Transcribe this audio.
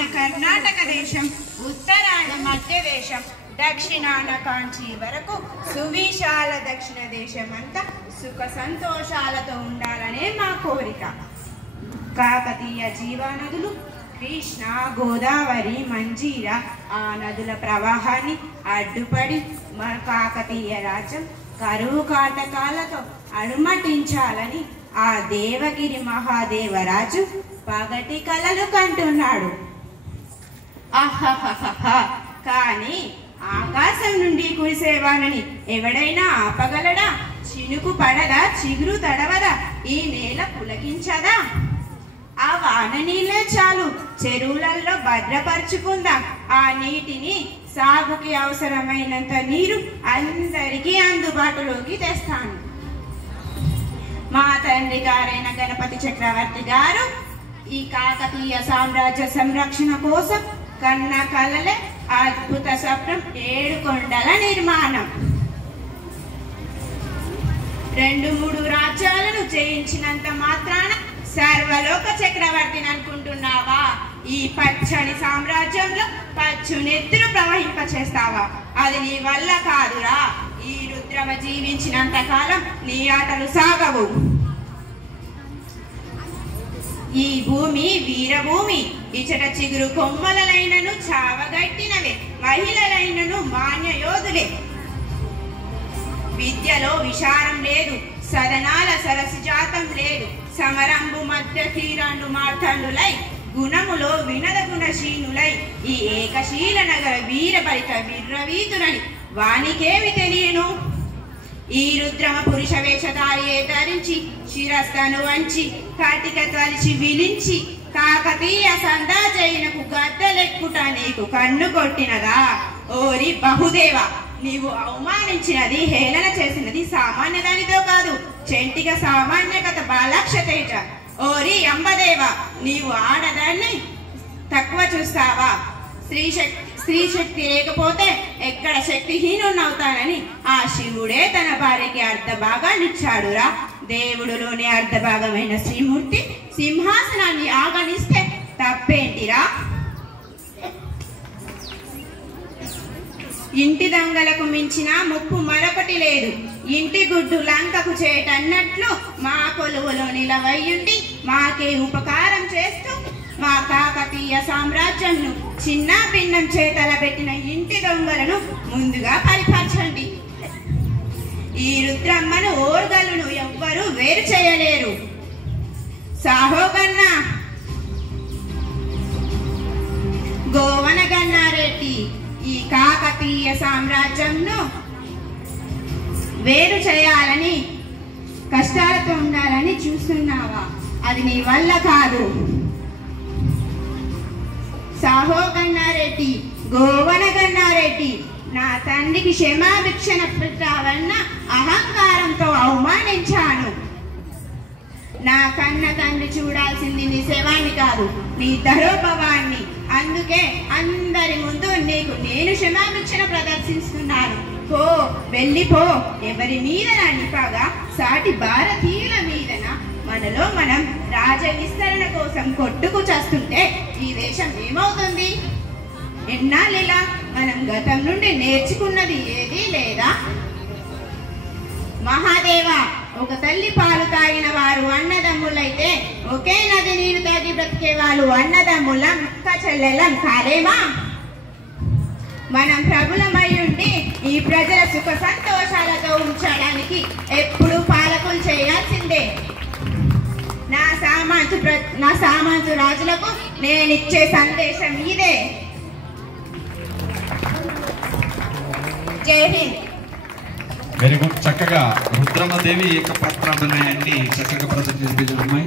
పూర్వాన కర్ణాటక దేశం, ఉత్తరాన మధ్య దేశం, దక్షిణాన కాంచీ వరకు సువిశాల దక్షిణ దేశం అంతా సుఖ సంతోషాలతో ఉండాలనే మా కోరిక. కాకతీయ జీవనదులు కృష్ణ, గోదావరి, మంజీర ఆ నదుల ప్రవాహాన్ని అడ్డుపడి మన కాకతీయ రాజ్యం కరువు కాటకాలతో అడుమటించాలని ఆ దేవగిరి మహాదేవరాజు పగటి కలలు కంటున్నాడు. ఆహాహాహా! కానీ ఆకాశం నుండి కురిసేవానని ఎవడైనా ఆపగలడా? చినుకు పడదా? చిగురు తడవదా? ఈ నేల పులకించదా? ఆ వాన నీళ్ళే చాలు, చెరువులలో భద్రపరుచుకుందాం. ఆ నీటిని సాగుకి అవసరమైనంత నీరు అందరికీ అందుబాటులోకి తెస్తాను. మా తండ్రి గారైన గణపతి చక్రవర్తి గారు ఈ కాకతీయ సామ్రాజ్య సంరక్షణ కోసం కన్న కలలే అద్భుత స్వప్నం 7 కొండల నిర్మాణం. 2-3 రాజ్యాలను జయించినంత మాత్రాన సర్వలోక చక్రవర్తిని అనుకుంటున్నావా? ఈ పచ్చని సామ్రాజ్యంలో పచ్చు నెత్తురు ప్రవహింపచేస్తావా? అది నీ వల్ల కాదురా. ఈ రుద్రమ జీవించినంత కాలం నీ ఆటలు సాగవు. ఈ భూమి వీరభూమి, ఇచట చిగురు కొమ్మలైనను చావగట్టినవే, మహిళలైనను మాన్యయోధులే. విద్యలో విచారం లేదు, సదనాల సరసిజాతం లేదు, సమరంబు మధ్య తీరండు మార్తండులై, గుణములో వినద గుణశీనులై, ఈ ఏకశీల నగర వీరబలిత విర్రవీతులని వానికేమి తెలియను? ఈ రుద్రమ పురుష వేషధారియే ధరించి, శిరస్థను వంచి, కాటిక తలిచి విలించి, కాకతీయ సందాజైనకు గద్దలెక్కుట నీకు కన్ను కొట్టినదా? ఓరి బహుదేవ, నీవు అవమానించినది, హేళన చేసినది సామాన్య దానితో కాదు, చెంటిగా సామాన్యకత బాలక్ష తేజ. ఓరి అంబదేవ, నీవు ఆడదాన్ని తక్కువ చూస్తావా? స్త్రీ శక్తి లేకపోతే ఎక్కడ శక్తిహీనున్నవుతానని ఆ శివుడే తన భార్యకి అర్ధభాగాన్నిచ్చాడురా. దేవుడులోని అర్ధభాగమైన శ్రీమూర్తి సింహాసనాన్ని ఆగనిస్తే తప్పేంటిరా? ఇంటి దొంగలకు మించిన ముప్పు మరొకటి లేదు. ఇంటి గుడ్డు లంకకు చేటన్నట్లు మా కొలువులో నిలవయ్యుండి మాకే ఉపకారం చేస్తూ మా కాకతీయ సామ్రాజ్యంను చిన్న భిన్నం చేతల పెట్టిన ఇంటి దొంగలను ముందుగా పరిపరచండి. ఈ రుద్రమ్మను ఓర్గలను ఎవ్వరూ వేరు చేయలేరు. సాహోగన్న, గోవనగన్నారెడ్డి, ఈ కాకతీయ సామ్రాజ్యంను వేరు చేయాలని కష్టాలతో ఉండాలని చూస్తున్నావా? అది నీ వల్ల కాదు. సాహోగన్నారెడ్డి, గోవనగన్నారెడ్డి, నా తండ్రికి క్షమాభిక్షణ పెట్టావన్న అహంకారంతో అవమానించాను. నా కన్న తండ్రి చూడాల్సింది నీ శవాన్ని కాదు, నీ ధరోభవాన్ని. అందుకే అందరి ముందు నీకు నేను క్షమాభిక్షణ ప్రదర్శిస్తున్నాను. పో, వెళ్ళిపో. ఎవరి మీదన నిపగా సాటి భారతీయుల మీదన మనలో మనం రాజ విస్తరణ కోసం కొట్టుకు చేస్తుంటే ఈ దేశం ఏమవుతుంది? ఎన్నాళ్ళిలా మనం గతం నుండి నేర్చుకున్నది ఏదీ లేదా? మహాదేవ, ఒక తల్లి పాలు తాగిన వారు అన్నదమ్ములైతే ఒకే నది నీరు తాగి బ్రతికే వాళ్ళు అన్నదమ్ములం, అక్క చెల్లెలం కాలేమా? మనం ప్రభులమై ఉండి ఈ ప్రజల సుఖ సంతోషాలతో ఉంచడానికి ఎప్పుడు పాలకులు చేయాల్సిందే. నా సామంతు రాజులకు నేనిచ్చే సందేశం ఇదే. జై హింద్. Very good. చక్కగా రుద్రమదేవి ఏకపాత్ర అభినయాన్ని చక్కగా ప్రదర్శించారు అమ్మాయి.